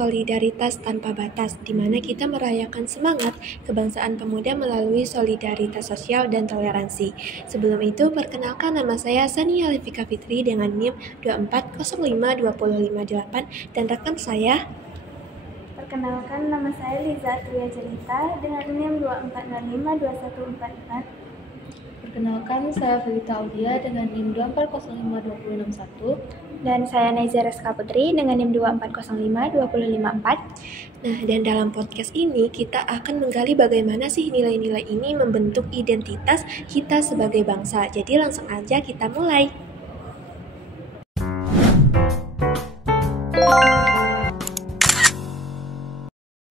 Solidaritas Tanpa Batas, di mana kita merayakan semangat kebangsaan pemuda melalui solidaritas sosial dan toleransi. Sebelum itu, perkenalkan nama saya Sania Levika Fitri dengan NIM 2405258 dan rekan saya. Perkenalkan, nama saya Liza Atria Jelita dengan NIM 24052144. Perkenalkan, saya Felita Audia dengan NIM 2405261. Dan saya Naizah Reska Putri dengan NIM 2405254. Nah, dan dalam podcast ini kita akan menggali bagaimana sih nilai-nilai ini membentuk identitas kita sebagai bangsa. Jadi langsung aja kita mulai.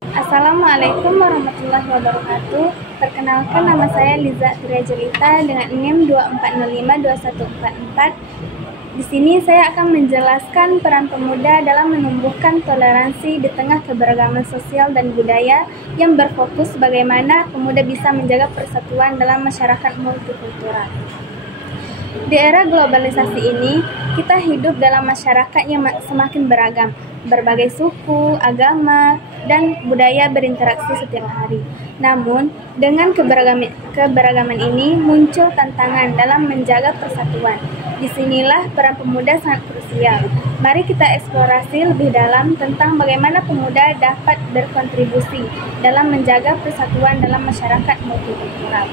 Assalamualaikum warahmatullahi wabarakatuh. Perkenalkan, nama saya Liza Atria Jelita dengan NIM 240522144. Di sini saya akan menjelaskan peran pemuda dalam menumbuhkan toleransi di tengah keberagaman sosial dan budaya yang berfokus bagaimana pemuda bisa menjaga persatuan dalam masyarakat multikultural. Di era globalisasi ini, kita hidup dalam masyarakat yang semakin beragam. Berbagai suku, agama, dan budaya berinteraksi setiap hari. Namun, dengan keberagaman ini muncul tantangan dalam menjaga persatuan. Disinilah peran pemuda sangat krusial. Mari kita eksplorasi lebih dalam tentang bagaimana pemuda dapat berkontribusi dalam menjaga persatuan dalam masyarakat multikultural.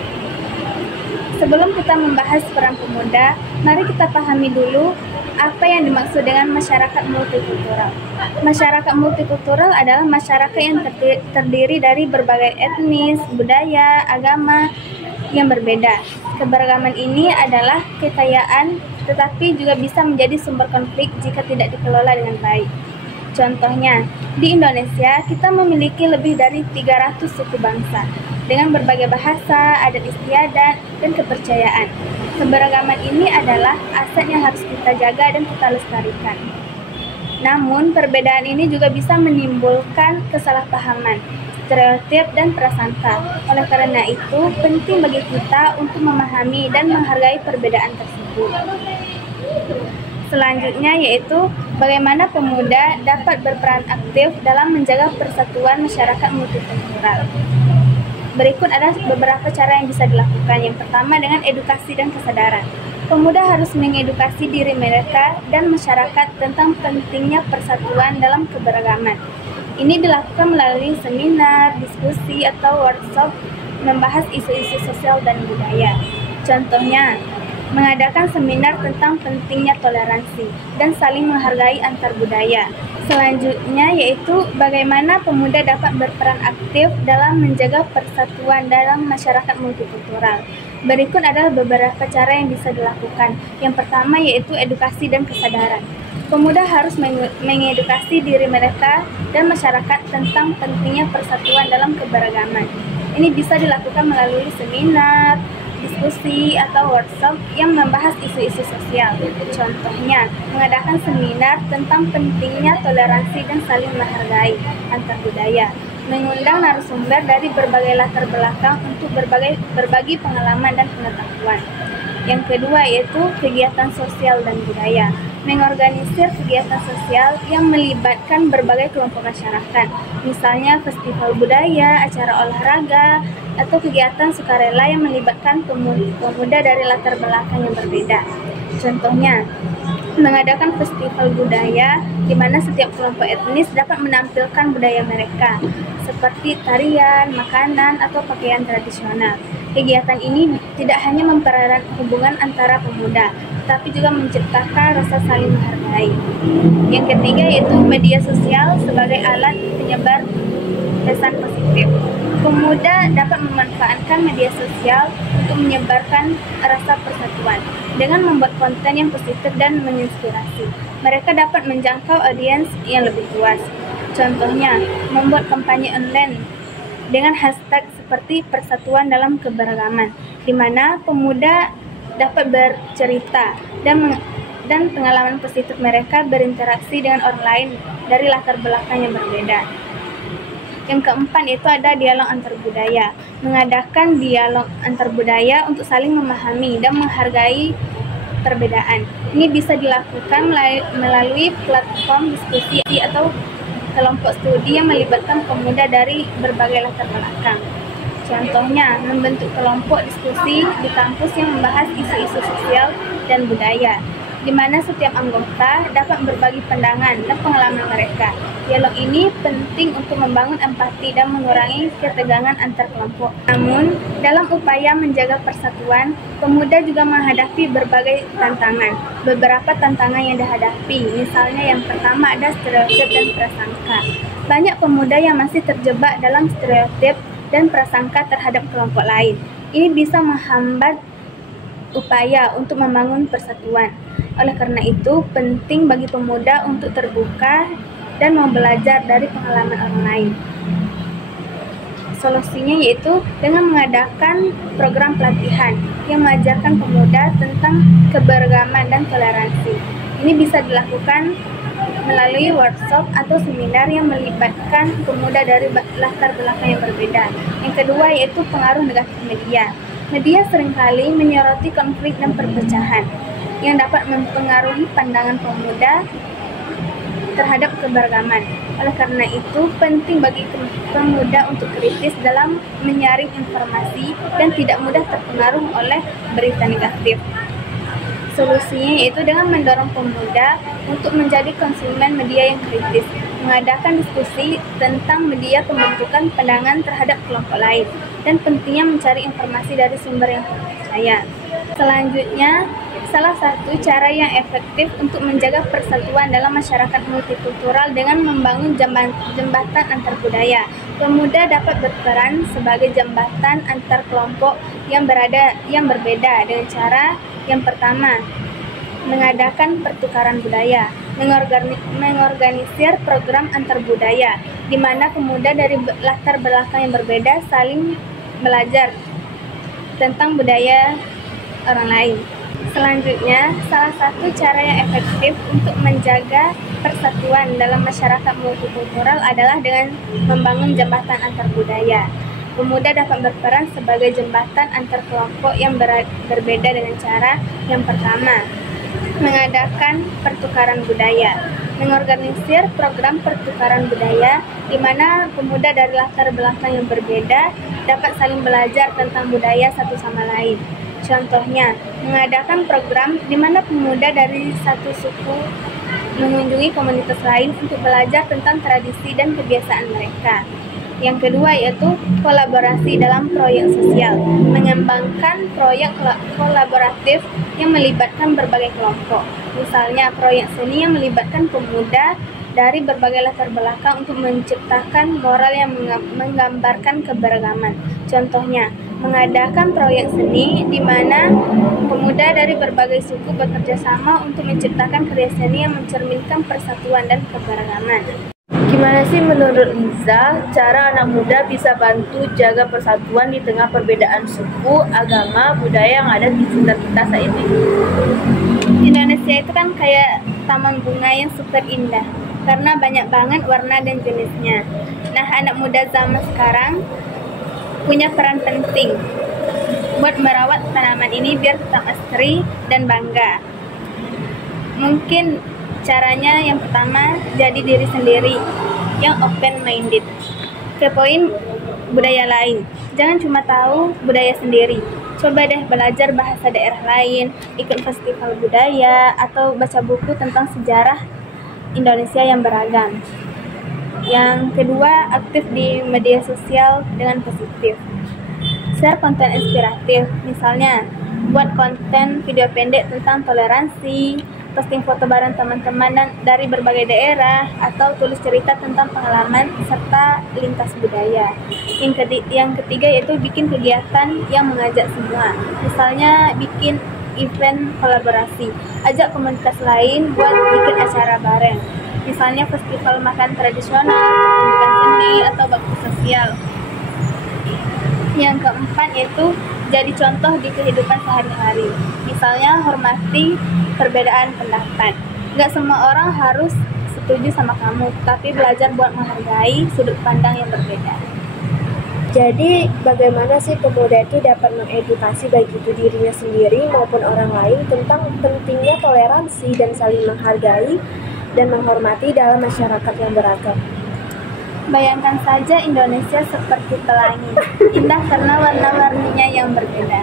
Sebelum kita membahas peran pemuda, mari kita pahami dulu apa yang dimaksud dengan masyarakat multikultural. Masyarakat multikultural adalah masyarakat yang terdiri dari berbagai etnis, budaya, agama yang berbeda. Keberagaman ini adalah kekayaan, tetapi juga bisa menjadi sumber konflik jika tidak dikelola dengan baik. Contohnya, di Indonesia kita memiliki lebih dari 300 suku bangsa dengan berbagai bahasa, adat istiadat, dan kepercayaan. Keberagaman ini adalah aset yang harus kita jaga dan kita lestarikan. Namun, perbedaan ini juga bisa menimbulkan kesalahpahaman, stereotip, dan prasangka. Oleh karena itu, penting bagi kita untuk memahami dan menghargai perbedaan tersebut. Selanjutnya yaitu bagaimana pemuda dapat berperan aktif dalam menjaga persatuan masyarakat multikultural. Berikut adalah beberapa cara yang bisa dilakukan. Yang pertama dengan edukasi dan kesadaran. Pemuda harus mengedukasi diri mereka dan masyarakat tentang pentingnya persatuan dalam keberagaman. Ini dilakukan melalui seminar, diskusi, atau workshop membahas isu-isu sosial dan budaya. Contohnya, mengadakan seminar tentang pentingnya toleransi dan saling menghargai antar budaya. Selanjutnya yaitu bagaimana pemuda dapat berperan aktif dalam menjaga persatuan dalam masyarakat multikultural. Berikut adalah beberapa cara yang bisa dilakukan. Yang pertama yaitu edukasi dan kesadaran. Pemuda harus mengedukasi diri mereka dan masyarakat tentang pentingnya persatuan dalam keberagaman. Ini bisa dilakukan melalui seminar, diskusi, atau workshop yang membahas isu-isu sosial. Contohnya, mengadakan seminar tentang pentingnya toleransi dan saling menghargai antar budaya. Mengundang narasumber dari berbagai latar belakang untuk berbagi pengalaman dan pengetahuan. Yang kedua yaitu kegiatan sosial dan budaya. Mengorganisir kegiatan sosial yang melibatkan berbagai kelompok masyarakat, misalnya festival budaya, acara olahraga, atau kegiatan sukarela yang melibatkan pemuda dari latar belakang yang berbeda. Contohnya, mengadakan festival budaya di mana setiap kelompok etnis dapat menampilkan budaya mereka, seperti tarian, makanan, atau pakaian tradisional. Kegiatan ini tidak hanya mempererat hubungan antara pemuda, tapi juga menciptakan rasa saling menghargai. Yang ketiga yaitu media sosial sebagai alat penyebar pesan positif. Pemuda dapat memanfaatkan media sosial untuk menyebarkan rasa persatuan dengan membuat konten yang positif dan menginspirasi. Mereka dapat menjangkau audiens yang lebih luas. Contohnya, membuat kampanye online dengan hashtag seperti persatuan dalam keberagaman, di mana pemuda dapat bercerita dan pengalaman positif mereka berinteraksi dengan orang lain dari latar belakang yang berbeda. Yang keempat yaitu ada dialog antar budaya. Mengadakan dialog antar budaya untuk saling memahami dan menghargai perbedaan. Ini bisa dilakukan melalui platform diskusi atau kelompok studi yang melibatkan pemuda dari berbagai latar belakang. Contohnya, membentuk kelompok diskusi di kampus yang membahas isu-isu sosial dan budaya, di mana setiap anggota dapat berbagi pandangan dan pengalaman mereka. Dialog ini penting untuk membangun empati dan mengurangi ketegangan antar kelompok. Namun, dalam upaya menjaga persatuan, pemuda juga menghadapi berbagai tantangan. Beberapa tantangan yang dihadapi, misalnya yang pertama ada stereotip dan prasangka. Banyak pemuda yang masih terjebak dalam stereotip dan prasangka terhadap kelompok lain. Ini bisa menghambat upaya untuk membangun persatuan. Oleh karena itu, penting bagi pemuda untuk terbuka dan mau belajar dari pengalaman orang lain. Solusinya yaitu dengan mengadakan program pelatihan yang mengajarkan pemuda tentang keberagaman dan toleransi. Ini bisa dilakukan melalui workshop atau seminar yang melibatkan pemuda dari latar belakang yang berbeda. Yang kedua yaitu pengaruh negatif media. Media seringkali menyoroti konflik dan perpecahan yang dapat mempengaruhi pandangan pemuda terhadap keberagaman. Oleh karena itu, penting bagi pemuda untuk kritis dalam menyaring informasi dan tidak mudah terpengaruh oleh berita negatif. Solusinya yaitu dengan mendorong pemuda untuk menjadi konsumen media yang kritis, mengadakan diskusi tentang media pembentukan pandangan terhadap kelompok lain, dan pentingnya mencari informasi dari sumber yang terpercaya. Selanjutnya, salah satu cara yang efektif untuk menjaga persatuan dalam masyarakat multikultural dengan membangun jembatan antar budaya. Pemuda dapat berperan sebagai jembatan antar kelompok yang berbeda dengan cara yang pertama, mengadakan pertukaran budaya, mengorganisir program antar budaya, di mana pemuda dari latar belakang yang berbeda saling belajar tentang budaya orang lain. Selanjutnya, salah satu cara yang efektif untuk menjaga persatuan dalam masyarakat multikultural adalah dengan membangun jembatan antar budaya. Pemuda dapat berperan sebagai jembatan antar kelompok yang berbeda dengan cara yang pertama, mengadakan pertukaran budaya, mengorganisir program pertukaran budaya di mana pemuda dari latar belakang yang berbeda dapat saling belajar tentang budaya satu sama lain. Contohnya, mengadakan program di mana pemuda dari satu suku mengunjungi komunitas lain untuk belajar tentang tradisi dan kebiasaan mereka. Yang kedua yaitu kolaborasi dalam proyek sosial, mengembangkan proyek kolaboratif yang melibatkan berbagai kelompok. Misalnya proyek seni yang melibatkan pemuda dari berbagai latar belakang untuk menciptakan moral yang menggambarkan keberagaman. Contohnya, mengadakan proyek seni di mana pemuda dari berbagai suku bekerja sama untuk menciptakan karya seni yang mencerminkan persatuan dan keberagaman. Gimana sih menurut Liza cara anak muda bisa bantu jaga persatuan di tengah perbedaan suku, agama, budaya yang ada di sekitar kita saat ini? Indonesia itu kan kayak taman bunga yang super indah karena banyak banget warna dan jenisnya. Nah, anak muda zaman sekarang punya peran penting buat merawat tanaman ini biar tetap asri dan bangga. Mungkin caranya yang pertama, jadi diri sendiri yang open-minded. Kepoin budaya lain. Jangan cuma tahu budaya sendiri. Coba deh belajar bahasa daerah lain, ikut festival budaya, atau baca buku tentang sejarah Indonesia yang beragam. Yang kedua, aktif di media sosial dengan positif. Share konten inspiratif, misalnya buat konten video pendek tentang toleransi, posting foto bareng teman-teman dari berbagai daerah, atau tulis cerita tentang pengalaman serta lintas budaya. Yang ketiga yaitu bikin kegiatan yang mengajak semua. Misalnya bikin event kolaborasi, ajak komunitas lain buat bikin acara bareng. Misalnya festival makan tradisional, pertunjukan seni, atau bakti sosial. Yang keempat yaitu jadi contoh di kehidupan sehari-hari. Misalnya hormati perbedaan pendapat. Gak semua orang harus setuju sama kamu, tapi belajar buat menghargai sudut pandang yang berbeda. Jadi, bagaimana sih pemuda itu dapat mengedukasi baik itu dirinya sendiri maupun orang lain tentang pentingnya toleransi dan saling menghargai dan menghormati dalam masyarakat yang beragam? Bayangkan saja Indonesia seperti pelangi, indah karena warna-warninya yang berbeda.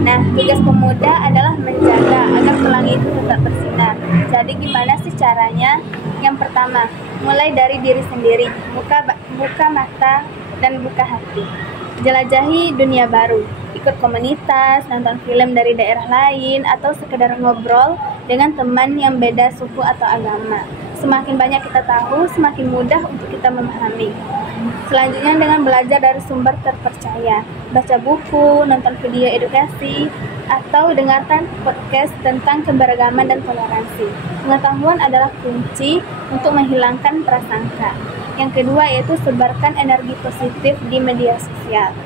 Nah, tugas pemuda adalah menjaga agar pelangi itu tetap bersinar. Jadi gimana sih caranya? Yang pertama, mulai dari diri sendiri, buka mata dan buka hati. Jelajahi dunia baru, ikut komunitas, nonton film dari daerah lain, atau sekedar ngobrol dengan teman yang beda suku atau agama. Semakin banyak kita tahu, semakin mudah untuk kita memahami. Selanjutnya dengan belajar dari sumber terpercaya, baca buku, nonton video edukasi, atau dengarkan podcast tentang keberagaman dan toleransi. Pengetahuan adalah kunci untuk menghilangkan prasangka. Yang kedua yaitu sebarkan energi positif di media sosial.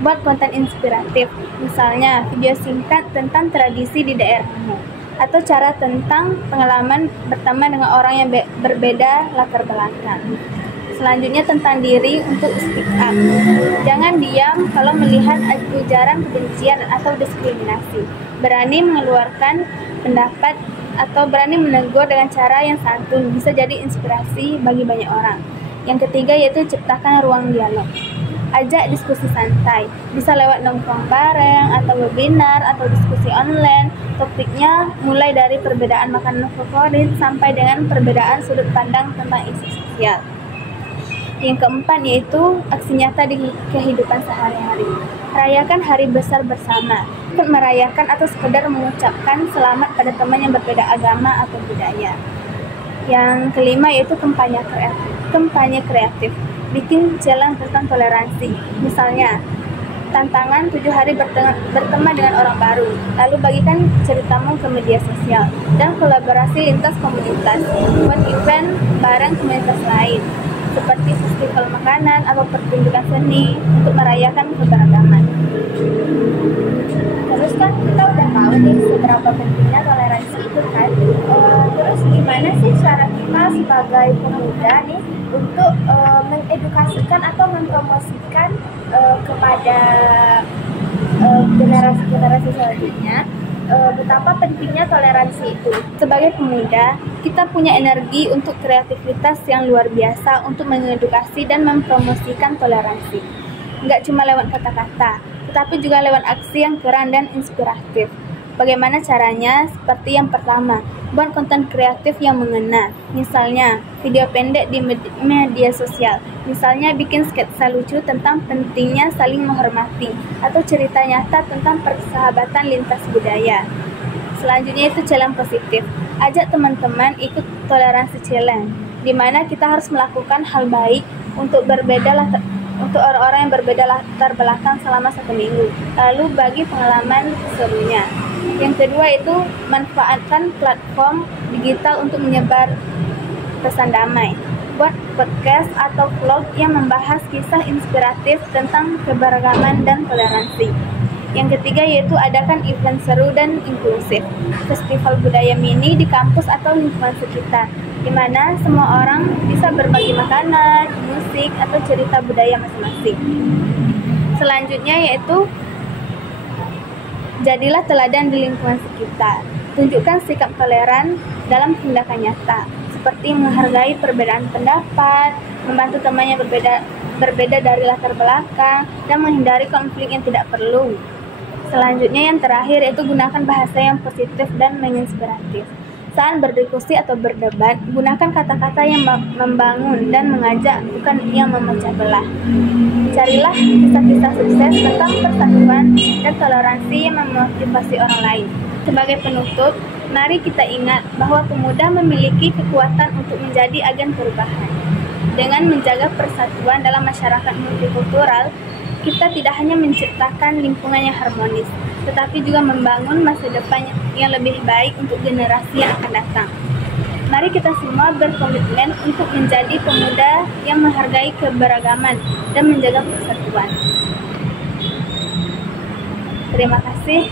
Buat konten inspiratif, misalnya video singkat tentang tradisi di daerahmu, atau cara tentang pengalaman berteman dengan orang yang berbeda latar belakang. Selanjutnya tentang diri untuk speak up. Jangan diam kalau melihat ujaran kebencian atau diskriminasi. Berani mengeluarkan pendapat atau berani menegur dengan cara yang santun bisa jadi inspirasi bagi banyak orang. Yang ketiga yaitu ciptakan ruang dialog. Ajak diskusi santai, bisa lewat nongkrong bareng, atau webinar, atau diskusi online. Topiknya mulai dari perbedaan makanan favorit sampai dengan perbedaan sudut pandang tentang isu sosial. Yang keempat yaitu aksi nyata di kehidupan sehari-hari. Rayakan hari besar bersama, ikut merayakan atau sekedar mengucapkan selamat pada teman yang berbeda agama atau budaya. Yang kelima yaitu kampanye kreatif. Bikin challenge tentang toleransi. Misalnya, tantangan 7 hari berteman dengan orang baru, lalu bagikan ceritamu ke media sosial, dan kolaborasi lintas komunitas. Buat event bareng komunitas lain, seperti festival makanan atau pertunjukan seni untuk merayakan keberagaman. Terus kan kita udah tahu nih seberapa pentingnya toleransi itu kan. Terus gimana sih cara kita sebagai pemuda nih untuk mengedukasikan atau mempromosikan kepada generasi-generasi selanjutnya betapa pentingnya toleransi itu. Sebagai pemuda, kita punya energi untuk kreativitas yang luar biasa untuk mengedukasi dan mempromosikan toleransi. Nggak cuma lewat kata-kata, tetapi juga lewat aksi yang keren dan inspiratif. Bagaimana caranya? Seperti yang pertama, buat konten kreatif yang mengena. Misalnya, video pendek di media sosial. Misalnya, bikin sketsa lucu tentang pentingnya saling menghormati, atau cerita nyata tentang persahabatan lintas budaya. Selanjutnya itu challenge positif. Ajak teman-teman ikut toleransi challenge, di mana kita harus melakukan hal baik untuk orang-orang yang berbeda latar belakang selama 1 minggu. Lalu bagi pengalaman serunya. Yang kedua itu manfaatkan platform digital untuk menyebar pesan damai. Buat podcast atau vlog yang membahas kisah inspiratif tentang keberagaman dan toleransi. Yang ketiga yaitu adakan event seru dan inklusif. Festival budaya mini di kampus atau lingkungan sekitar, di mana semua orang bisa berbagi makanan, musik, atau cerita budaya masing-masing. Selanjutnya yaitu jadilah teladan di lingkungan sekitar. Tunjukkan sikap toleran dalam tindakan nyata, seperti menghargai perbedaan pendapat, membantu temannya berbeda dari latar belakang, dan menghindari konflik yang tidak perlu. Selanjutnya yang terakhir yaitu gunakan bahasa yang positif dan menginspiratif. Saat berdiskusi atau berdebat, gunakan kata-kata yang membangun dan mengajak, bukan yang memecah belah. Carilah kisah-kisah sukses tentang persatuan dan toleransi yang memotivasi orang lain. Sebagai penutup, mari kita ingat bahwa pemuda memiliki kekuatan untuk menjadi agen perubahan. Dengan menjaga persatuan dalam masyarakat multikultural, kita tidak hanya menciptakan lingkungan yang harmonis, tetapi juga membangun masa depan yang lebih baik untuk generasi yang akan datang. Mari kita semua berkomitmen untuk menjadi pemuda yang menghargai keberagaman dan menjaga persatuan. Terima kasih.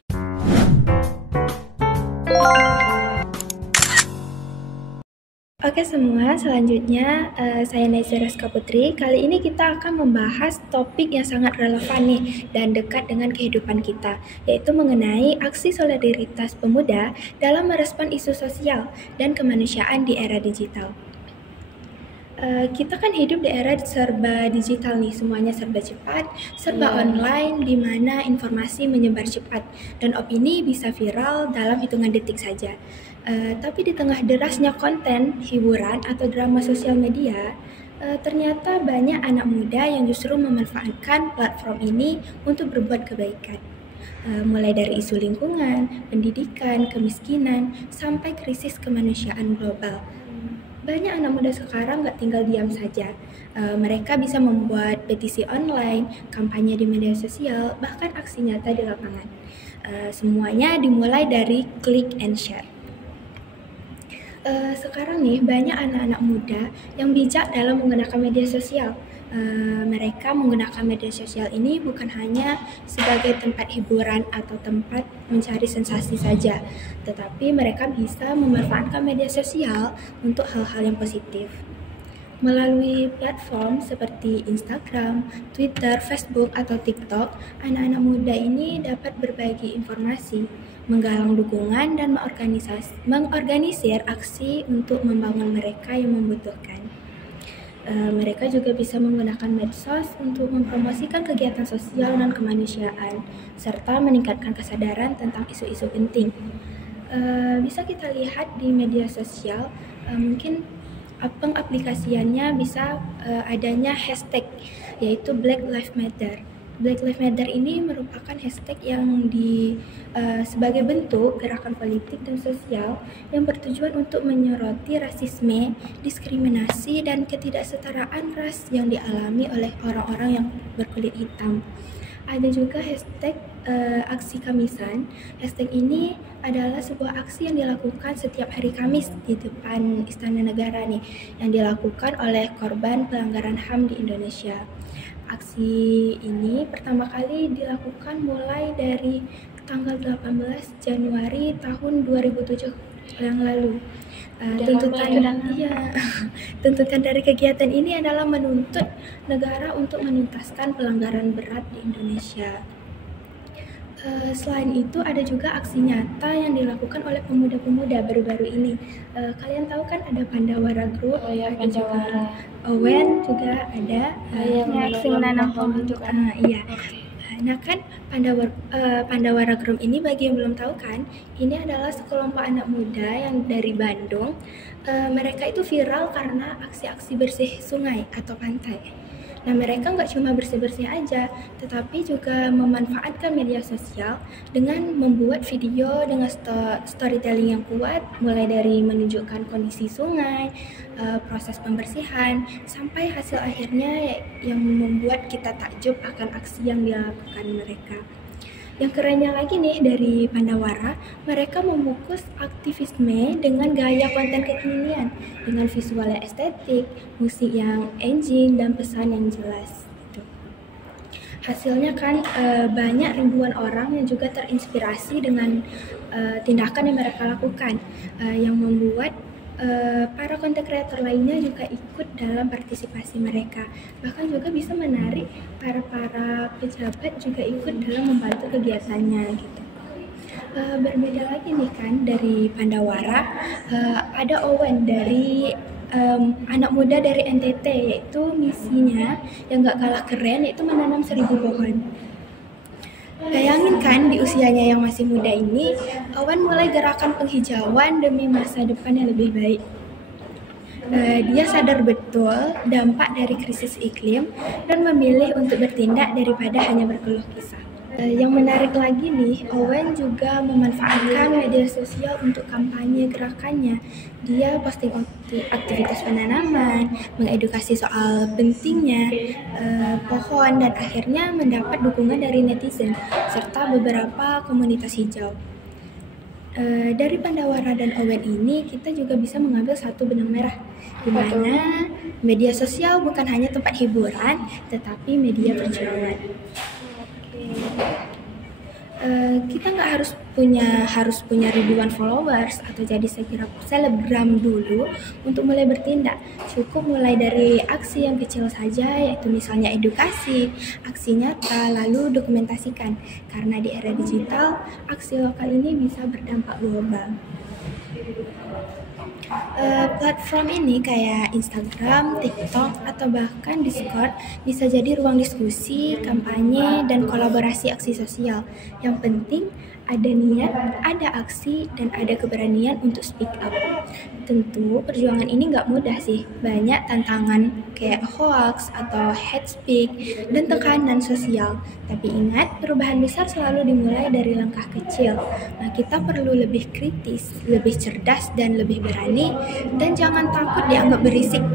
Oke semua, selanjutnya saya Naizah Rizka Putri. Kali ini kita akan membahas topik yang sangat relevan nih dan dekat dengan kehidupan kita, yaitu mengenai aksi solidaritas pemuda dalam merespon isu sosial dan kemanusiaan di era digital. Kita kan hidup di era serba digital nih, semuanya serba cepat, serba online, di mana informasi menyebar cepat dan opini bisa viral dalam hitungan detik saja. Tapi di tengah derasnya konten, hiburan atau drama sosial media, ternyata banyak anak muda yang justru memanfaatkan platform ini untuk berbuat kebaikan. Mulai dari isu lingkungan, pendidikan, kemiskinan, sampai krisis kemanusiaan global. Banyak anak muda sekarang nggak tinggal diam saja. Mereka bisa membuat petisi online, kampanye di media sosial, bahkan aksi nyata di lapangan. Semuanya dimulai dari click and share. Sekarang nih banyak anak-anak muda yang bijak dalam menggunakan media sosial. Mereka menggunakan media sosial ini bukan hanya sebagai tempat hiburan atau tempat mencari sensasi saja, tetapi mereka bisa memanfaatkan media sosial untuk hal-hal yang positif. Melalui platform seperti Instagram, Twitter, Facebook, atau TikTok, anak-anak muda ini dapat berbagi informasi, menggalang dukungan, dan mengorganisir aksi untuk membangun mereka yang membutuhkan. Mereka juga bisa menggunakan medsos untuk mempromosikan kegiatan sosial dan kemanusiaan, serta meningkatkan kesadaran tentang isu-isu penting. Bisa kita lihat di media sosial, mungkin pengaplikasiannya bisa adanya hashtag, yaitu Black Lives Matter. Black Lives Matter ini merupakan hashtag yang sebagai bentuk gerakan politik dan sosial yang bertujuan untuk menyoroti rasisme, diskriminasi, dan ketidaksetaraan ras yang dialami oleh orang-orang yang berkulit hitam. Ada juga hashtag aksi Kamisan. Hashtag ini adalah sebuah aksi yang dilakukan setiap hari Kamis di depan Istana Negara nih, yang dilakukan oleh korban pelanggaran HAM di Indonesia. Aksi ini pertama kali dilakukan mulai dari tanggal 18 Januari tahun 2007 yang lalu. Tuntutan dari kegiatan ini adalah menuntut negara untuk menuntaskan pelanggaran berat di Indonesia. Selain itu ada juga aksi nyata yang dilakukan oleh pemuda-pemuda baru-baru ini. Kalian tahu kan ada Pandawara Group, ada juga Owen juga ada aksi menanam pohon itu kan. Iya. Nah kan Pandawara Group ini, bagi yang belum tahu kan, ini adalah sekelompok anak muda yang dari Bandung. Mereka itu viral karena aksi-aksi bersih sungai atau pantai. Nah mereka nggak cuma bersih-bersih aja, tetapi juga memanfaatkan media sosial dengan membuat video dengan storytelling yang kuat, mulai dari menunjukkan kondisi sungai, proses pembersihan, sampai hasil akhirnya yang membuat kita takjub akan aksi yang dilakukan mereka. Yang kerennya lagi nih dari Pandawara, mereka membungkus aktivisme dengan gaya konten kekinian, dengan visual yang estetik, musik yang engine, dan pesan yang jelas. Hasilnya kan banyak ribuan orang yang juga terinspirasi dengan tindakan yang mereka lakukan, yang membuat para content creator lainnya juga ikut dalam partisipasi mereka. Bahkan juga bisa menarik para pejabat juga ikut dalam membantu kegiatannya gitu. Berbeda lagi nih kan dari Pandawara, ada Owen dari anak muda dari NTT, yaitu misinya yang gak kalah keren, yaitu menanam 1000 pohon. Bayangin kan di usianya yang masih muda ini, Owen mulai gerakan penghijauan demi masa depan yang lebih baik. Dia sadar betul dampak dari krisis iklim dan memilih untuk bertindak daripada hanya berkeluh kesah. Yang menarik lagi nih, Owen juga memanfaatkan media sosial untuk kampanye gerakannya. Dia posting aktivitas penanaman, mengedukasi soal pentingnya pohon, dan akhirnya mendapat dukungan dari netizen serta beberapa komunitas hijau. Dari Pandawara dan Owen ini kita juga bisa mengambil satu benang merah, di mana media sosial bukan hanya tempat hiburan, tetapi media perjuangan. Kita nggak harus punya ribuan followers atau jadi selebgram dulu untuk mulai bertindak. Cukup mulai dari aksi yang kecil saja, yaitu misalnya edukasi, aksi nyata, lalu dokumentasikan. Karena di era digital, aksi lokal ini bisa berdampak global. Platform ini kayak Instagram, TikTok, atau bahkan Discord bisa jadi ruang diskusi, kampanye, dan kolaborasi aksi sosial. Yang penting ada niat, ada aksi, dan ada keberanian untuk speak up. Tentu perjuangan ini nggak mudah sih, banyak tantangan kayak hoax atau hate speak dan tekanan sosial. Tapi ingat, perubahan besar selalu dimulai dari langkah kecil. Nah, kita perlu lebih kritis, lebih cerdas, dan lebih berani, dan jangan takut dianggap berisik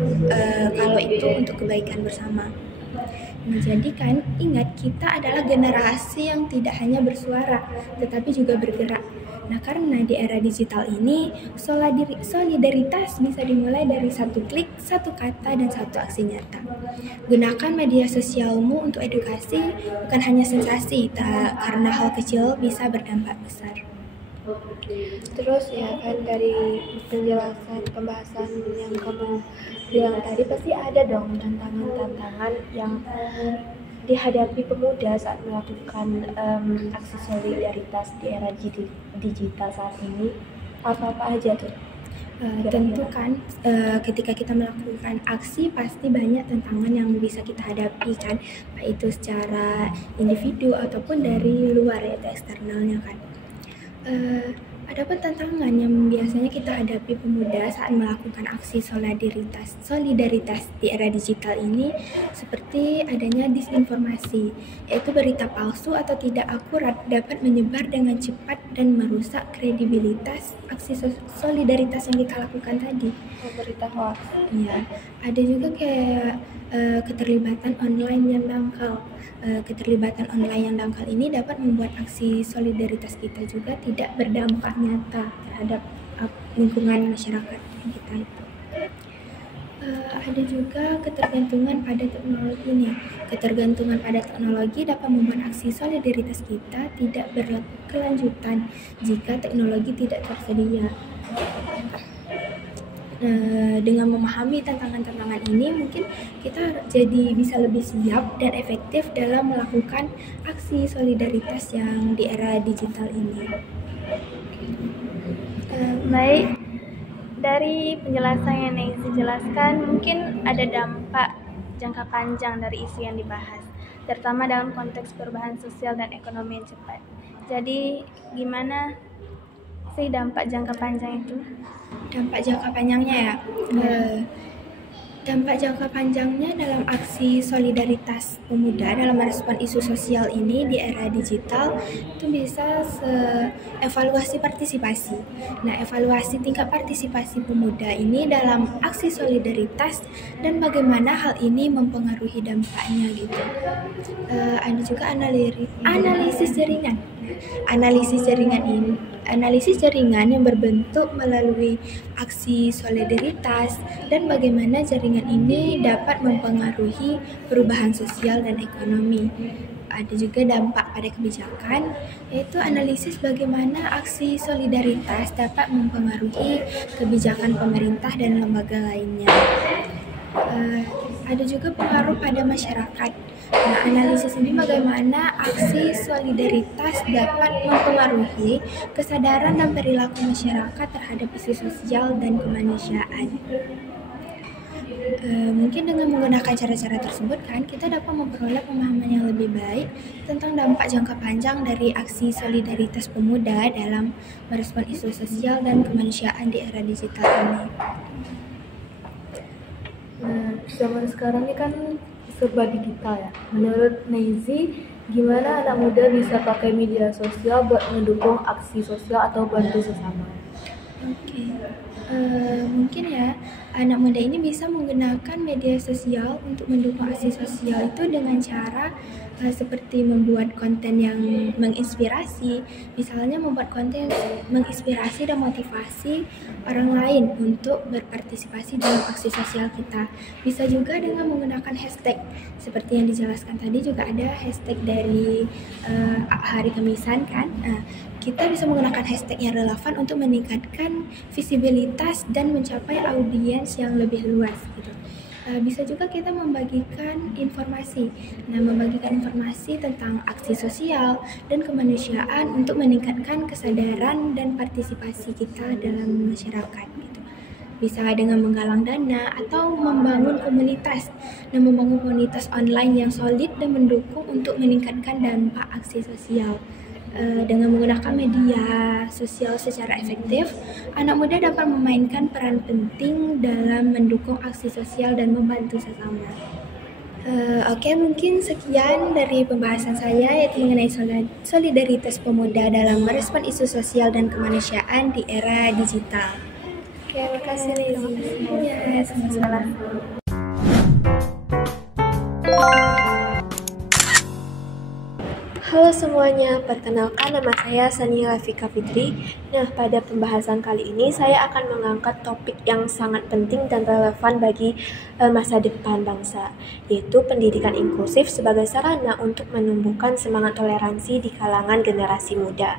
kalau itu untuk kebaikan bersama. Nah, jadi kan ingat kita adalah generasi yang tidak hanya bersuara, tetapi juga bergerak. Nah, karena di era digital ini, solidaritas bisa dimulai dari satu klik, satu kata, dan satu aksi nyata. Gunakan media sosialmu untuk edukasi, bukan hanya sensasi, karena hal kecil bisa berdampak besar. Terus ya kan dari penjelasan pembahasan yang kamu bilang tadi pasti ada dong tantangan-tantangan yang dihadapi pemuda saat melakukan aksi solidaritas di era digital saat ini. Apa-apa aja tuh? Tentu kan ketika kita melakukan aksi pasti banyak tantangan yang bisa kita hadapi kan, baik itu secara individu ataupun dari luar yaitu eksternalnya kan. Adapun tantangan yang biasanya kita hadapi pemuda saat melakukan aksi solidaritas di era digital ini seperti adanya disinformasi, yaitu berita palsu atau tidak akurat dapat menyebar dengan cepat dan merusak kredibilitas aksi solidaritas yang kita lakukan tadi. Berita hoax. Iya, ada juga kayak keterlibatan online yang dangkal. Keterlibatan online yang dangkal ini dapat membuat aksi solidaritas kita juga tidak berdampak nyata terhadap lingkungan masyarakat kita itu. Ada juga ketergantungan pada teknologi nih. Ketergantungan pada teknologi dapat membuat aksi solidaritas kita tidak berkelanjutan jika teknologi tidak tersedia. Dengan memahami tantangan-tantangan ini, mungkin kita jadi bisa lebih siap dan efektif dalam melakukan aksi solidaritas yang di era digital ini. Baik, dari penjelasan yang Nexi jelaskan, mungkin ada dampak jangka panjang dari isu yang dibahas, terutama dalam konteks perubahan sosial dan ekonomi yang cepat. Jadi, gimana sih dampak jangka panjang itu? Dampak jangka panjangnya ya. Dampak jangka panjangnya dalam aksi solidaritas pemuda dalam merespon isu sosial ini di era digital itu bisa evaluasi partisipasi. Nah, evaluasi tingkat partisipasi pemuda ini dalam aksi solidaritas dan bagaimana hal ini mempengaruhi dampaknya gitu. Ada juga analisis jaringan. Analisis jaringan yang berbentuk melalui aksi solidaritas dan bagaimana jaringan ini dapat mempengaruhi perubahan sosial dan ekonomi. Ada juga dampak pada kebijakan, yaitu analisis bagaimana aksi solidaritas dapat mempengaruhi kebijakan pemerintah dan lembaga lainnya. Ada juga pengaruh pada masyarakat. Nah, analisis ini bagaimana aksi solidaritas dapat mempengaruhi kesadaran dan perilaku masyarakat terhadap isu sosial dan kemanusiaan. Mungkin dengan menggunakan cara-cara tersebut kan kita dapat memperoleh pemahaman yang lebih baik tentang dampak jangka panjang dari aksi solidaritas pemuda dalam merespon isu sosial dan kemanusiaan di era digital ini. Nah, zaman sekarang ini kan serba digital ya. Menurut Neizi, gimana anak muda bisa pakai media sosial buat mendukung aksi sosial atau bantu sesama? Oke. Mungkin ya anak muda ini bisa menggunakan media sosial untuk mendukung aksi sosial itu dengan cara seperti membuat konten yang menginspirasi, misalnya membuat konten menginspirasi dan motivasi orang lain untuk berpartisipasi dalam aksi sosial kita. Bisa juga dengan menggunakan hashtag seperti yang dijelaskan tadi, juga ada hashtag dari Hari Kemisan kan. Kita bisa menggunakan hashtag yang relevan untuk meningkatkan visibilitas dan mencapai audiens yang lebih luas gitu. Bisa juga kita membagikan informasi. Nah, membagikan informasi tentang aksi sosial dan kemanusiaan untuk meningkatkan kesadaran dan partisipasi kita dalam masyarakat gitu. bisa dengan menggalang dana atau membangun komunitas. Nah, membangun komunitas online yang solid dan mendukung untuk meningkatkan dampak aksi sosial. Dengan menggunakan media sosial secara efektif, anak muda dapat memainkan peran penting dalam mendukung aksi sosial dan membantu sesama. Oke, mungkin sekian dari pembahasan saya yaitu mengenai solidaritas pemuda dalam merespon isu sosial dan kemanusiaan di era digital. Oke, makasih Lizzy. Ya, sama-sama. Halo semuanya, perkenalkan nama saya Sania Lafika Fitri. Nah, pada pembahasan kali ini saya akan mengangkat topik yang sangat penting dan relevan bagi masa depan bangsa, yaitu pendidikan inklusif sebagai sarana untuk menumbuhkan semangat toleransi di kalangan generasi muda.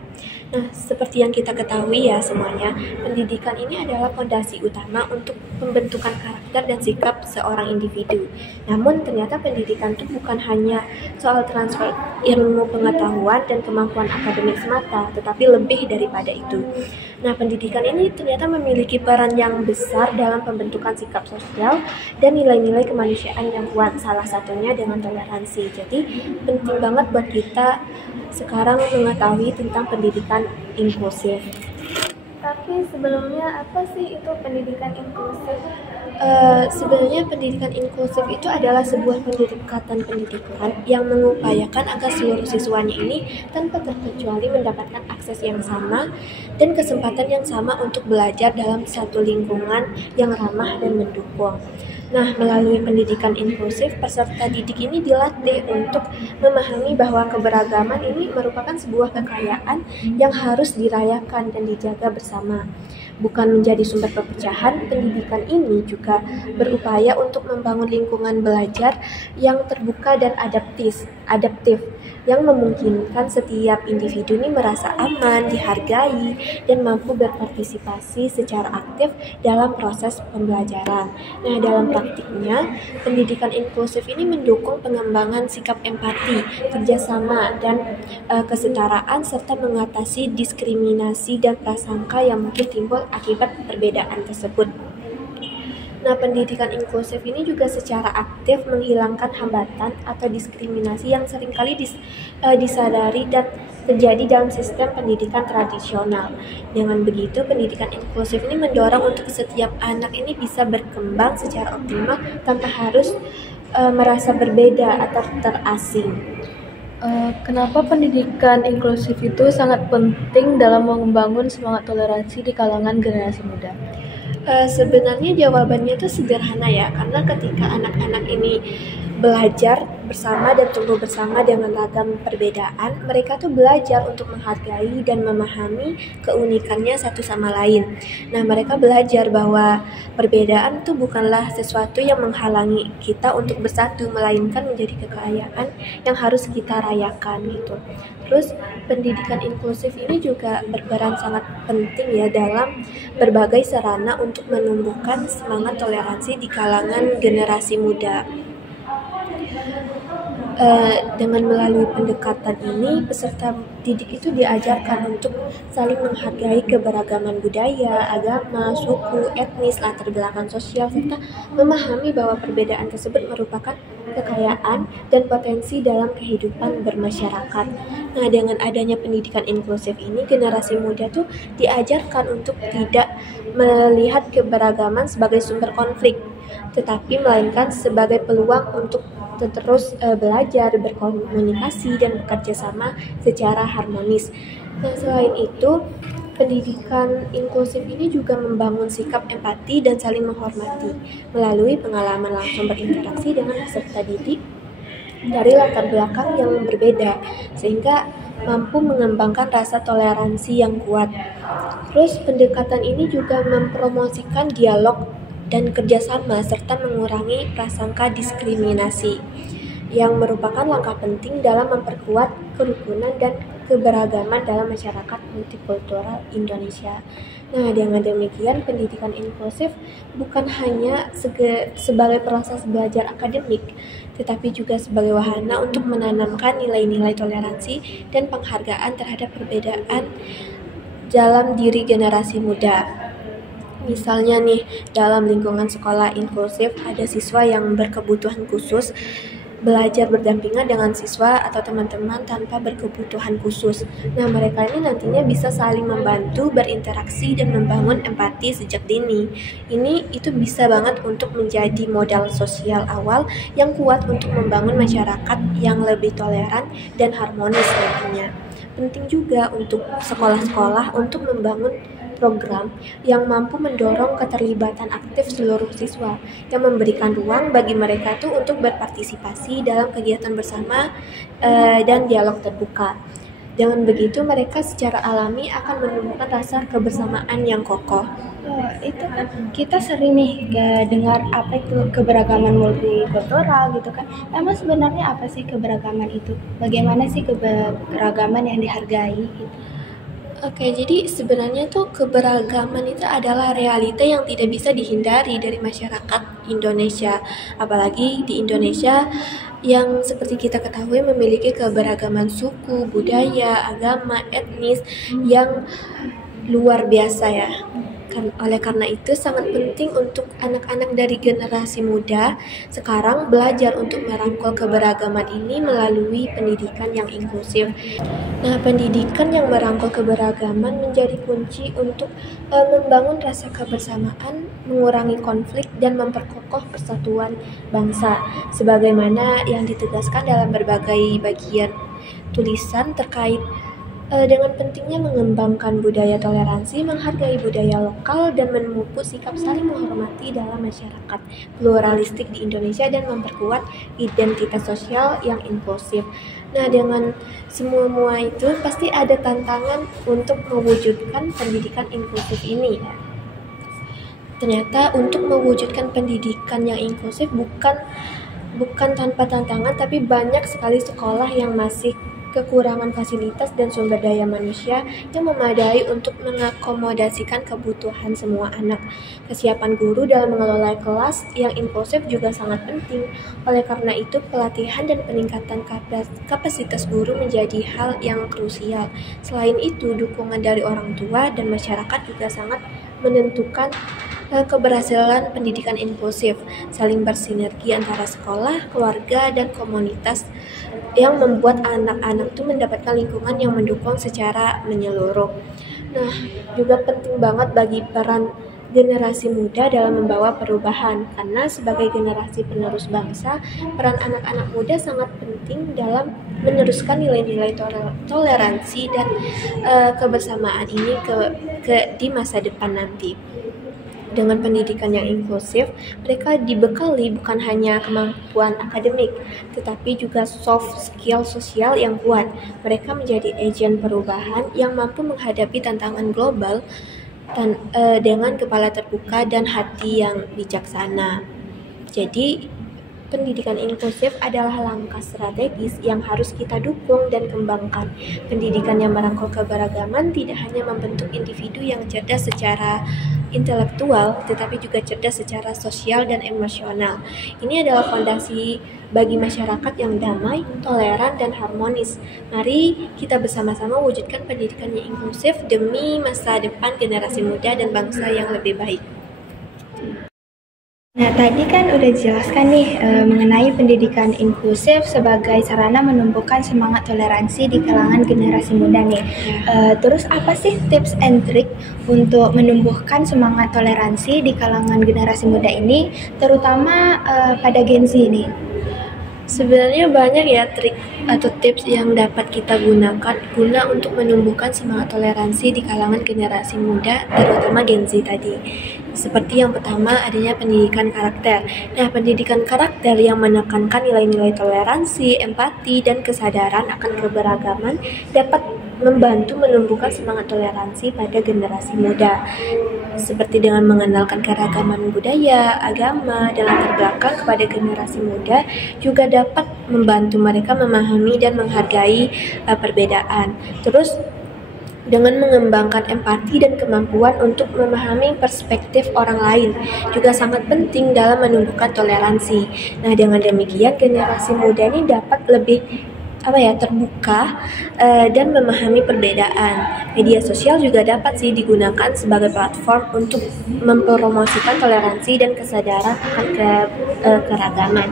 Nah, seperti yang kita ketahui ya semuanya, pendidikan ini adalah fondasi utama untuk pembentukan karakter dan sikap seorang individu. Namun ternyata pendidikan itu bukan hanya soal transfer ilmu pengetahuan dan kemampuan akademik semata, tetapi lebih daripada itu. Nah, pendidikan ini ternyata memiliki peran yang besar dalam pembentukan sikap sosial dan nilai-nilai kemanusiaan yang kuat, salah satunya dengan toleransi. Jadi, penting banget buat kita sekarang mengetahui tentang pendidikan inklusif. Tapi sebelumnya apa sih itu pendidikan inklusif? Sebenarnya pendidikan inklusif itu adalah sebuah pendekatan pendidikan yang mengupayakan agar seluruh siswanya ini tanpa terkecuali mendapatkan akses yang sama dan kesempatan yang sama untuk belajar dalam satu lingkungan yang ramah dan mendukung. Nah, melalui pendidikan inklusif, peserta didik ini dilatih untuk memahami bahwa keberagaman ini merupakan sebuah kekayaan yang harus dirayakan dan dijaga bersama. Bukan menjadi sumber perpecahan, pendidikan ini juga berupaya untuk membangun lingkungan belajar yang terbuka dan adaptif, yang memungkinkan setiap individu ini merasa aman, dihargai, dan mampu berpartisipasi secara aktif dalam proses pembelajaran. Nah, dalam praktiknya, pendidikan inklusif ini mendukung pengembangan sikap empati, kerjasama, dan kesetaraan, serta mengatasi diskriminasi dan prasangka yang mungkin timbul akibat perbedaan tersebut. Nah, pendidikan inklusif ini juga secara aktif menghilangkan hambatan atau diskriminasi yang seringkali disadari dan terjadi dalam sistem pendidikan tradisional. Dengan begitu, pendidikan inklusif ini mendorong untuk setiap anak ini bisa berkembang secara optimal tanpa harus merasa berbeda atau terasing. Kenapa pendidikan inklusif itu sangat penting dalam membangun semangat toleransi di kalangan generasi muda? Sebenarnya jawabannya itu sederhana ya, karena ketika anak-anak ini belajar bersama dan tumbuh bersama dengan ragam perbedaan, mereka tuh belajar untuk menghargai dan memahami keunikannya satu sama lain. Nah, mereka belajar bahwa perbedaan tuh bukanlah sesuatu yang menghalangi kita untuk bersatu, melainkan menjadi kekayaan yang harus kita rayakan gitu. Terus pendidikan inklusif ini juga berperan sangat penting ya dalam berbagai sarana untuk menumbuhkan semangat toleransi di kalangan generasi muda. Dengan melalui pendekatan ini, peserta didik itu diajarkan untuk saling menghargai keberagaman budaya, agama, suku, etnis, latar belakang sosial, serta memahami bahwa perbedaan tersebut merupakan kekayaan dan potensi dalam kehidupan bermasyarakat. Nah, dengan adanya pendidikan inklusif ini, generasi muda tuh diajarkan untuk tidak melihat keberagaman sebagai sumber konflik, tetapi melainkan sebagai peluang untuk terus belajar, berkomunikasi, dan bekerja sama secara harmonis. Nah, selain itu, pendidikan inklusif ini juga membangun sikap empati dan saling menghormati melalui pengalaman langsung berinteraksi dengan peserta didik dari latar belakang yang berbeda, sehingga mampu mengembangkan rasa toleransi yang kuat. Terus pendekatan ini juga mempromosikan dialog dan kerjasama serta mengurangi prasangka diskriminasi yang merupakan langkah penting dalam memperkuat kerukunan dan keberagaman dalam masyarakat multikultural Indonesia. Nah, dengan demikian pendidikan inklusif bukan hanya sebagai proses belajar akademik, tetapi juga sebagai wahana untuk menanamkan nilai-nilai toleransi dan penghargaan terhadap perbedaan dalam diri generasi muda. Misalnya nih, dalam lingkungan sekolah inklusif ada siswa yang berkebutuhan khusus belajar berdampingan dengan siswa atau teman-teman tanpa berkebutuhan khusus. Nah, mereka ini nantinya bisa saling membantu, berinteraksi, dan membangun empati sejak dini. Itu bisa banget untuk menjadi modal sosial awal yang kuat untuk membangun masyarakat yang lebih toleran dan harmonis nantinya. Penting juga untuk sekolah-sekolah untuk membangun program yang mampu mendorong keterlibatan aktif seluruh siswa, yang memberikan ruang bagi mereka tuh untuk berpartisipasi dalam kegiatan bersama dan dialog terbuka. Dengan begitu mereka secara alami akan menemukan rasa kebersamaan yang kokoh. Itu kan kita sering nih dengar apa itu keberagaman multikultural gitu kan. Emang sebenarnya apa sih keberagaman itu? Bagaimana sih keberagaman yang dihargai gitu? Oke, jadi sebenarnya tuh keberagaman itu adalah realita yang tidak bisa dihindari dari masyarakat Indonesia. Apalagi di Indonesia yang seperti kita ketahui memiliki keberagaman suku, budaya, agama, etnis yang luar biasa ya. Oleh karena itu sangat penting untuk anak-anak dari generasi muda sekarang belajar untuk merangkul keberagaman ini melalui pendidikan yang inklusif. Nah, pendidikan yang merangkul keberagaman menjadi kunci untuk membangun rasa kebersamaan, mengurangi konflik, dan memperkokoh persatuan bangsa. Sebagaimana yang ditegaskan dalam berbagai bagian tulisan terkait dengan pentingnya mengembangkan budaya toleransi, menghargai budaya lokal, dan memupuk sikap saling menghormati dalam masyarakat pluralistik di Indonesia dan memperkuat identitas sosial yang inklusif. Nah, dengan semua itu pasti ada tantangan untuk mewujudkan pendidikan inklusif ini. Ternyata untuk mewujudkan pendidikan yang inklusif bukan tanpa tantangan, tapi banyak sekali sekolah yang masih kekurangan fasilitas dan sumber daya manusia yang memadai untuk mengakomodasikan kebutuhan semua anak. Kesiapan guru dalam mengelola kelas yang inklusif juga sangat penting. Oleh karena itu, pelatihan dan peningkatan kapasitas guru menjadi hal yang krusial. Selain itu, dukungan dari orang tua dan masyarakat juga sangat menentukan keberhasilan pendidikan inklusif, saling bersinergi antara sekolah, keluarga, dan komunitas yang membuat anak-anak itu mendapatkan lingkungan yang mendukung secara menyeluruh. Nah, juga penting banget bagi peran generasi muda dalam membawa perubahan, karena sebagai generasi penerus bangsa, peran anak-anak muda sangat penting dalam meneruskan nilai-nilai toleransi dan kebersamaan ini di masa depan nanti. Dengan pendidikan yang inklusif, mereka dibekali bukan hanya kemampuan akademik, tetapi juga soft skill sosial yang kuat. Mereka menjadi agen perubahan yang mampu menghadapi tantangan global dengan kepala terbuka dan hati yang bijaksana. Jadi, pendidikan inklusif adalah langkah strategis yang harus kita dukung dan kembangkan. Pendidikan yang merangkul keberagaman tidak hanya membentuk individu yang cerdas secara intelektual, tetapi juga cerdas secara sosial dan emosional. Ini adalah fondasi bagi masyarakat yang damai, toleran, dan harmonis. Mari kita bersama-sama wujudkan pendidikan yang inklusif demi masa depan generasi muda dan bangsa yang lebih baik. Nah, tadi kan udah jelaskan nih mengenai pendidikan inklusif sebagai sarana menumbuhkan semangat toleransi di kalangan generasi muda nih. Terus apa sih tips and trick untuk menumbuhkan semangat toleransi di kalangan generasi muda ini, terutama pada Gen Z nih? Sebenarnya banyak ya trik atau tips yang dapat kita gunakan guna untuk menumbuhkan semangat toleransi di kalangan generasi muda, terutama Gen Z tadi. Seperti yang pertama, adanya pendidikan karakter. Nah, pendidikan karakter yang menekankan nilai-nilai toleransi, empati, dan kesadaran akan keberagaman dapat membantu menumbuhkan semangat toleransi pada generasi muda. Seperti dengan mengenalkan keragaman budaya, agama, dan latar belakang kepada generasi muda juga dapat membantu mereka memahami dan menghargai perbedaan. Terus dengan mengembangkan empati dan kemampuan untuk memahami perspektif orang lain juga sangat penting dalam menumbuhkan toleransi. Nah, dengan demikian generasi muda ini dapat lebih terbuka dan memahami perbedaan. Media sosial juga dapat digunakan sebagai platform untuk mempromosikan toleransi dan kesadaran akan keragaman.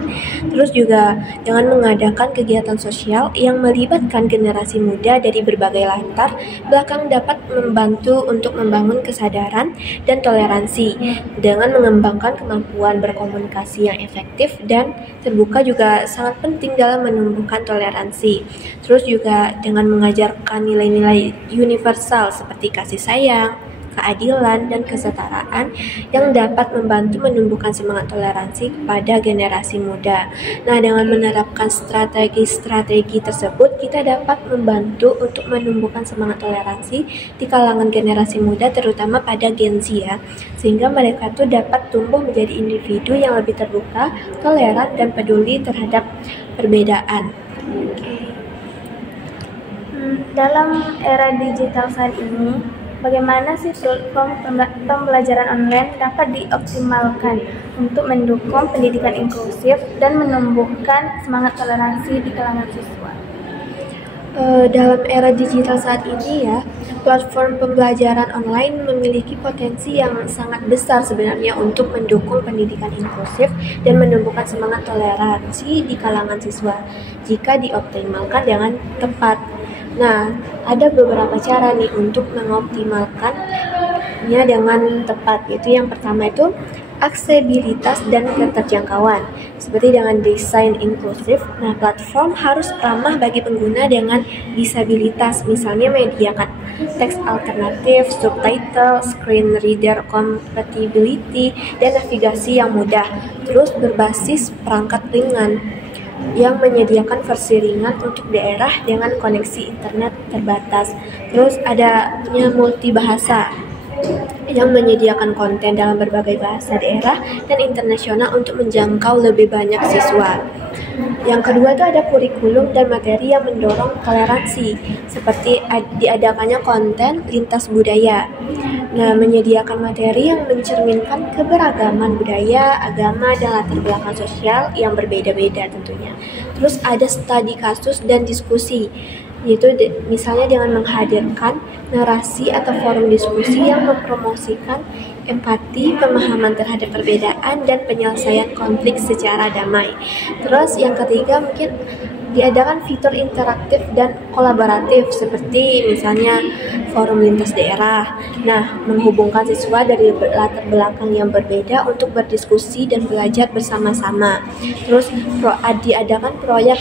Terus juga dengan mengadakan kegiatan sosial yang melibatkan generasi muda dari berbagai latar belakang dapat membantu untuk membangun kesadaran dan toleransi dengan mengembangkan kemampuan berkomunikasi yang efektif dan terbuka juga sangat penting dalam menumbuhkan toleransi. Terus juga dengan mengajarkan nilai-nilai universal seperti kasih sayang, keadilan, dan kesetaraan yang dapat membantu menumbuhkan semangat toleransi kepada generasi muda. Nah, dengan menerapkan strategi-strategi tersebut, kita dapat membantu untuk menumbuhkan semangat toleransi di kalangan generasi muda, terutama pada Gen Z ya, sehingga mereka tuh dapat tumbuh menjadi individu yang lebih terbuka, toleran, dan peduli terhadap perbedaan. Dalam era digital saat ini, bagaimana sih platform pembelajaran online dapat dioptimalkan untuk mendukung pendidikan inklusif dan menumbuhkan semangat toleransi di kalangan siswa? Dalam era digital saat ini ya, platform pembelajaran online memiliki potensi yang sangat besar sebenarnya untuk mendukung pendidikan inklusif dan menumbuhkan semangat toleransi di kalangan siswa jika dioptimalkan dengan tepat. Nah, ada beberapa cara nih untuk mengoptimalkannya dengan tepat, yaitu yang pertama itu aksesibilitas dan keterjangkauan. Seperti dengan desain inklusif, nah platform harus ramah bagi pengguna dengan disabilitas, misalnya menyediakan teks alternatif, subtitle, screen reader compatibility, dan navigasi yang mudah. Terus berbasis perangkat ringan yang menyediakan versi ringan untuk daerah dengan koneksi internet terbatas. Terus adanya multibahasa yang menyediakan konten dalam berbagai bahasa daerah dan internasional untuk menjangkau lebih banyak siswa. Yang kedua itu ada kurikulum dan materi yang mendorong toleransi, seperti diadakannya konten lintas budaya. Nah, menyediakan materi yang mencerminkan keberagaman budaya, agama, dan latar belakang sosial yang berbeda-beda tentunya. Terus ada studi kasus dan diskusi, yaitu misalnya dengan menghadirkan narasi atau forum diskusi yang mempromosikan empati, pemahaman terhadap perbedaan, dan penyelesaian konflik secara damai. Terus yang ketiga mungkin diadakan fitur interaktif dan kolaboratif seperti misalnya forum lintas daerah. Nah, menghubungkan siswa dari latar belakang yang berbeda untuk berdiskusi dan belajar bersama-sama. Terus diadakan proyek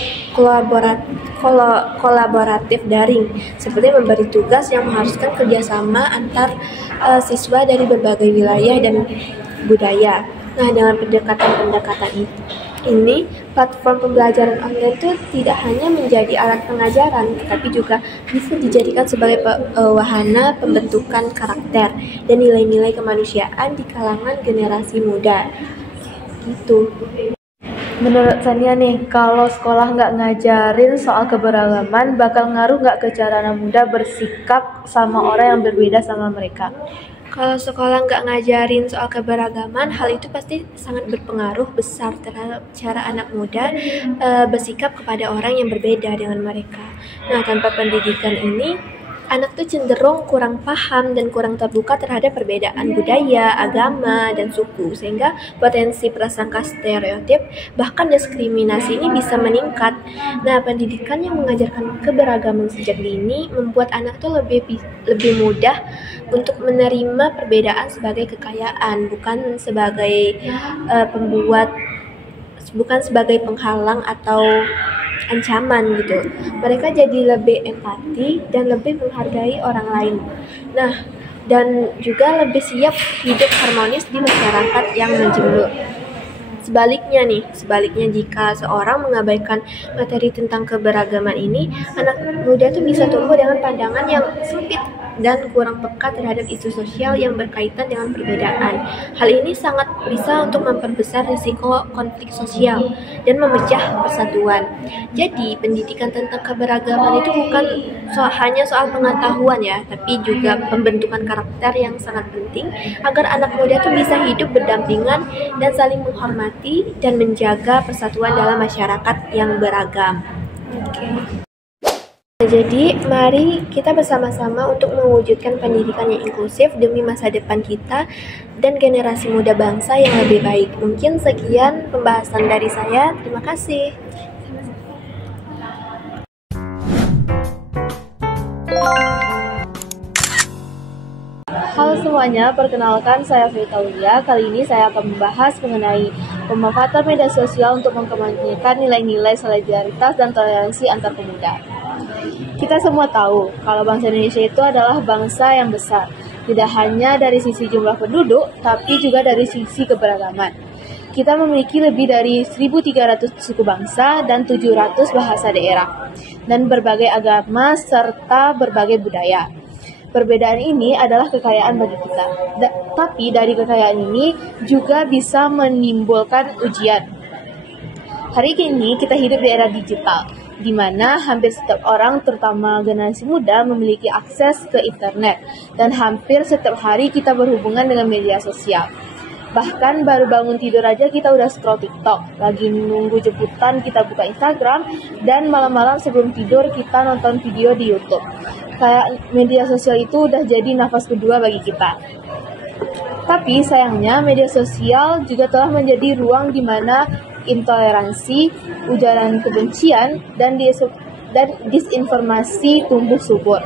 kolaboratif daring seperti memberi tugas yang mengharuskan kerjasama antar siswa dari berbagai wilayah dan budaya. Nah, dengan pendekatan ini, platform pembelajaran online itu tidak hanya menjadi alat pengajaran, tetapi juga bisa dijadikan sebagai wahana pembentukan karakter dan nilai-nilai kemanusiaan di kalangan generasi muda. Gitu. Menurut Sania nih, kalau sekolah nggak ngajarin soal keberagaman, bakal ngaruh nggak ke cara anak muda bersikap sama orang yang berbeda sama mereka? Kalau sekolah nggak ngajarin soal keberagaman, hal itu pasti sangat berpengaruh besar terhadap cara anak muda bersikap kepada orang yang berbeda dengan mereka. Nah, tanpa pendidikan ini, anak tuh cenderung kurang paham dan kurang terbuka terhadap perbedaan budaya, agama, dan suku, sehingga potensi prasangka stereotip bahkan diskriminasi ini bisa meningkat. Nah, pendidikan yang mengajarkan keberagaman sejak dini membuat anak tuh lebih mudah untuk menerima perbedaan sebagai kekayaan, bukan sebagai bukan sebagai penghalang atau ancaman gitu. Mereka jadi lebih empati dan lebih menghargai orang lain. Nah, dan juga lebih siap hidup harmonis di masyarakat yang majemuk. Sebaliknya jika seorang mengabaikan materi tentang keberagaman ini, anak muda tuh bisa tumbuh dengan pandangan yang sempit dan kurang peka terhadap isu sosial yang berkaitan dengan perbedaan. Hal ini sangat bisa untuk memperbesar risiko konflik sosial dan memecah persatuan. Jadi, pendidikan tentang keberagaman itu bukan hanya soal pengetahuan ya, tapi juga pembentukan karakter yang sangat penting agar anak muda itu bisa hidup berdampingan dan saling menghormati dan menjaga persatuan dalam masyarakat yang beragam. Jadi, mari kita bersama-sama untuk mewujudkan pendidikan yang inklusif demi masa depan kita dan generasi muda bangsa yang lebih baik. Mungkin sekian pembahasan dari saya. Terima kasih. Halo semuanya, perkenalkan saya Fitaulia. Kali ini saya akan membahas mengenai pemanfaatan media sosial untuk mengkampanyekan nilai-nilai solidaritas dan toleransi antar pemuda. Kita semua tahu kalau bangsa Indonesia itu adalah bangsa yang besar, tidak hanya dari sisi jumlah penduduk, tapi juga dari sisi keberagaman. Kita memiliki lebih dari 1.300 suku bangsa dan 700 bahasa daerah, dan berbagai agama serta berbagai budaya. Perbedaan ini adalah kekayaan bagi kita, tapi dari kekayaan ini juga bisa menimbulkan ujian. Hari ini kita hidup di era digital, di mana hampir setiap orang, terutama generasi muda, memiliki akses ke internet, dan hampir setiap hari kita berhubungan dengan media sosial. Bahkan baru bangun tidur aja kita udah scroll TikTok, lagi nunggu jemputan kita buka Instagram, dan malam-malam sebelum tidur kita nonton video di YouTube. Kayak media sosial itu udah jadi nafas kedua bagi kita. Tapi sayangnya media sosial juga telah menjadi ruang di mana intoleransi, ujaran kebencian, dan disinformasi tumbuh subur.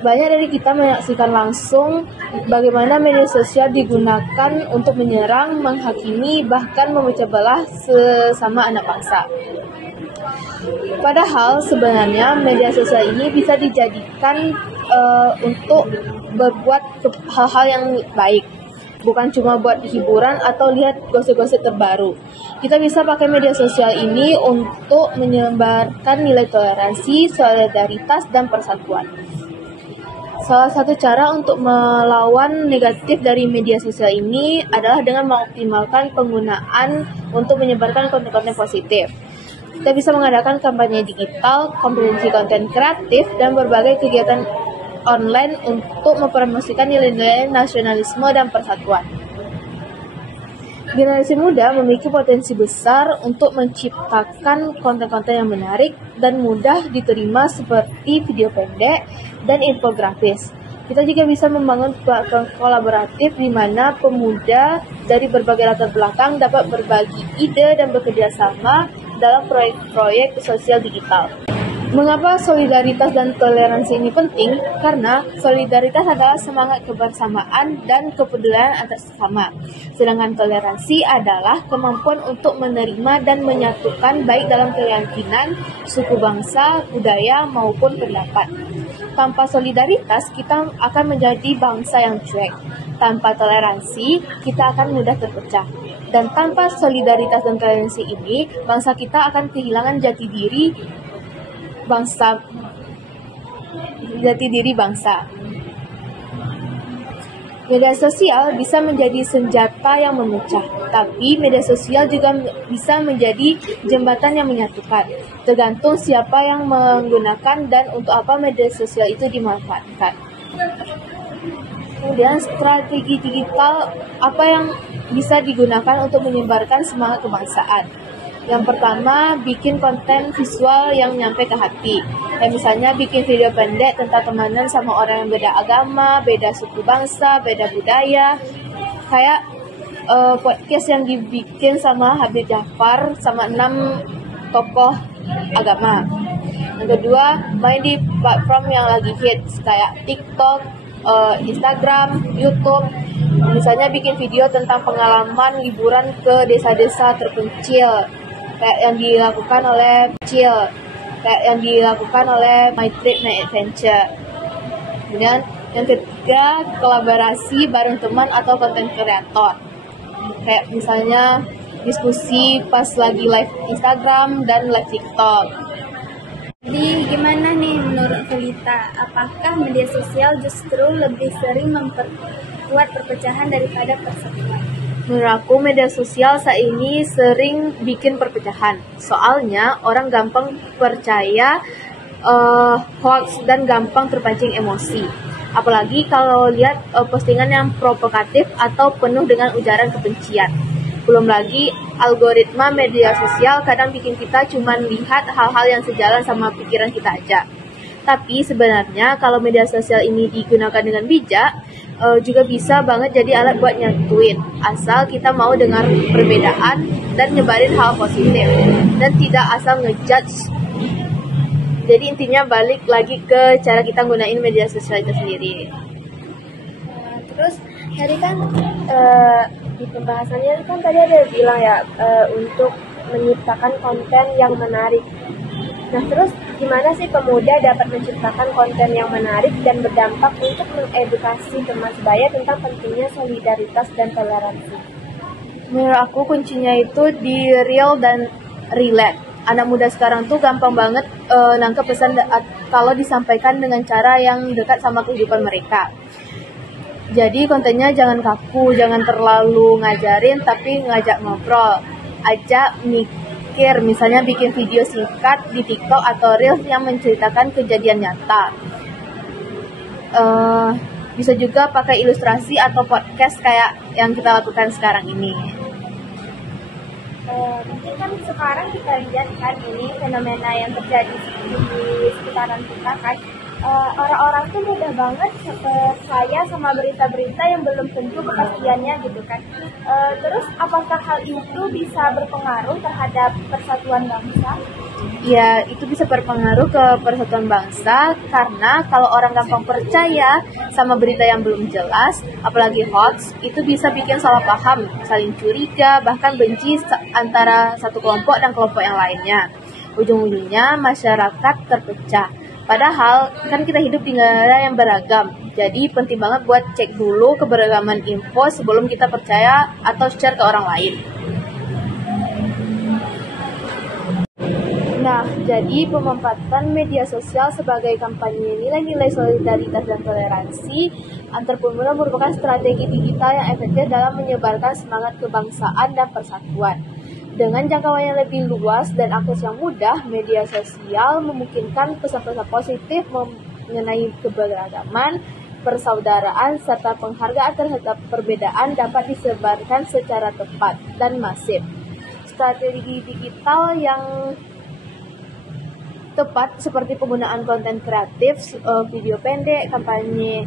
Banyak dari kita menyaksikan langsung bagaimana media sosial digunakan untuk menyerang, menghakimi, bahkan memecah belah sesama anak bangsa. Padahal sebenarnya media sosial ini bisa dijadikan untuk berbuat hal-hal yang baik, bukan cuma buat hiburan atau lihat gosip-gosip terbaru. Kita bisa pakai media sosial ini untuk menyebarkan nilai toleransi, solidaritas, dan persatuan. Salah satu cara untuk melawan negatif dari media sosial ini adalah dengan mengoptimalkan penggunaan untuk menyebarkan konten-konten positif. Kita bisa mengadakan kampanye digital, kompetisi konten kreatif, dan berbagai kegiatan online untuk mempromosikan nilai-nilai nasionalisme dan persatuan. Generasi muda memiliki potensi besar untuk menciptakan konten-konten yang menarik dan mudah diterima seperti video pendek dan infografis. Kita juga bisa membangun platform kolaboratif di mana pemuda dari berbagai latar belakang dapat berbagi ide dan bekerja sama dalam proyek-proyek sosial digital. Mengapa solidaritas dan toleransi ini penting? Karena solidaritas adalah semangat kebersamaan dan kepedulian antar sesama. Sedangkan toleransi adalah kemampuan untuk menerima dan menyatukan baik dalam keyakinan, suku bangsa, budaya, maupun pendapat. Tanpa solidaritas, kita akan menjadi bangsa yang cuek. Tanpa toleransi, kita akan mudah terpecah. Dan tanpa solidaritas dan toleransi ini, bangsa kita akan kehilangan jati diri bangsa. Media sosial bisa menjadi senjata yang memecah, tapi media sosial juga bisa menjadi jembatan yang menyatukan. Tergantung siapa yang menggunakan dan untuk apa media sosial itu dimanfaatkan. Kemudian strategi digital apa yang bisa digunakan untuk menyebarkan semangat kebangsaan. Yang pertama, bikin konten visual yang nyampe ke hati. Kayak misalnya bikin video pendek tentang temenan sama orang yang beda agama, beda suku bangsa, beda budaya. Kayak podcast yang dibikin sama Habib Jafar sama 6 tokoh agama. Yang kedua, main di platform yang lagi hits kayak TikTok, Instagram, YouTube. Misalnya bikin video tentang pengalaman liburan ke desa-desa terpencil kayak yang dilakukan oleh My Trip My Adventure. Kemudian yang ketiga, kolaborasi bareng teman atau konten kreator. Kayak misalnya diskusi pas lagi live Instagram dan live TikTok. Jadi gimana nih menurut Felita? Apakah media sosial justru lebih sering memperkuat perpecahan daripada persatuan? Menurut aku media sosial saat ini sering bikin perpecahan. Soalnya orang gampang percaya hoax dan gampang terpancing emosi. Apalagi kalau lihat postingan yang provokatif atau penuh dengan ujaran kebencian. Belum lagi algoritma media sosial kadang bikin kita cuma lihat hal-hal yang sejalan sama pikiran kita aja. Tapi sebenarnya kalau media sosial ini digunakan dengan bijak, juga bisa banget jadi alat buat nyatuin. Asal kita mau dengar perbedaan dan nyebarin hal positif. Dan tidak asal ngejudge. Jadi intinya balik lagi ke cara kita gunain media sosial itu sendiri. Terus tadi kan di pembahasannya kan tadi ada bilang ya untuk menciptakan konten yang menarik. Nah terus gimana sih pemuda dapat menciptakan konten yang menarik dan berdampak untuk mengedukasi teman sebaya tentang pentingnya solidaritas dan toleransi? Menurut aku kuncinya itu di real dan relate. Anak muda sekarang tuh gampang banget nangkep pesan kalau disampaikan dengan cara yang dekat sama kehidupan mereka. Jadi kontennya jangan kaku, jangan terlalu ngajarin, tapi ngajak ngobrol. Ajak mikir, misalnya bikin video singkat di TikTok atau Reels yang menceritakan kejadian nyata. Bisa juga pakai ilustrasi atau podcast kayak yang kita lakukan sekarang ini. Mungkin kan sekarang kita lihat kan ini fenomena yang terjadi di sekitaran kita kan, orang-orang tuh mudah banget percaya sama berita-berita yang belum tentu kepastiannya gitu kan. Terus apakah hal itu bisa berpengaruh terhadap persatuan bangsa? Ya, itu bisa berpengaruh ke persatuan bangsa karena kalau orang gampang percaya sama berita yang belum jelas, apalagi hoax, itu bisa bikin salah paham, saling curiga, bahkan benci antara satu kelompok dan kelompok yang lainnya. Ujung-ujungnya masyarakat terpecah. Padahal kan kita hidup di negara yang beragam, jadi penting banget buat cek dulu keberagaman info sebelum kita percaya atau share ke orang lain. Nah, jadi pemanfaatan media sosial sebagai kampanye nilai-nilai solidaritas dan toleransi antar pemuda merupakan strategi digital yang efektif dalam menyebarkan semangat kebangsaan dan persatuan. Dengan jangkauan yang lebih luas dan akses yang mudah, media sosial memungkinkan pesan-pesan positif mengenai keberagaman, persaudaraan, serta penghargaan terhadap perbedaan dapat disebarkan secara tepat dan masif. Strategi digital yang tepat seperti penggunaan konten kreatif, video pendek, kampanye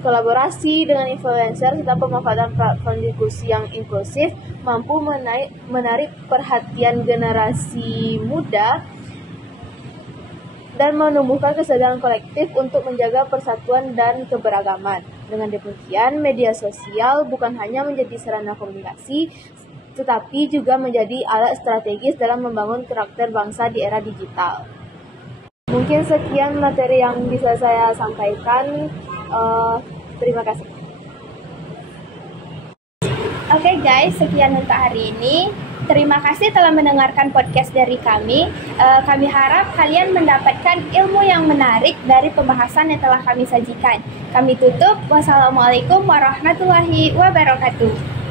kolaborasi dengan influencer, serta pemanfaatan platform diskusi yang inklusif mampu menarik perhatian generasi muda dan menumbuhkan kesadaran kolektif untuk menjaga persatuan dan keberagaman. Dengan demikian, media sosial bukan hanya menjadi sarana komunikasi, tetapi juga menjadi alat strategis dalam membangun karakter bangsa di era digital. Mungkin sekian materi yang bisa saya sampaikan. Terima kasih. Oke guys, sekian untuk hari ini. Terima kasih telah mendengarkan podcast dari kami. Kami harap kalian mendapatkan ilmu yang menarik dari pembahasan yang telah kami sajikan. Kami tutup. Wassalamualaikum warahmatullahi wabarakatuh.